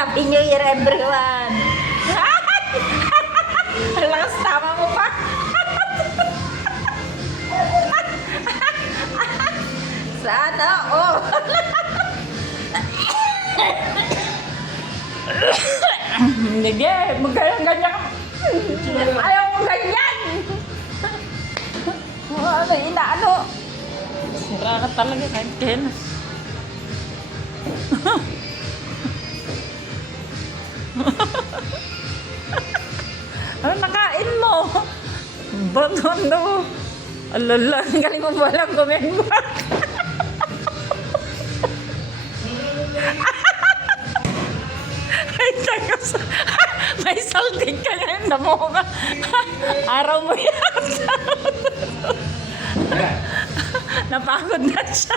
Happy New Year, everyone! Ang lakas tama mo pa! Sana, oh! Hindi, magganyan-ganyan ka. Ayaw mo ganyan! Ano, inaano? Sira ka talaga kahit kailan. Ano nakain mo? Ba't ano? Alala, ang galing mo walang kumembak. Ay, tagas. May salting ka ngayon na mo ka. Araw mo yata. Napagod na siya.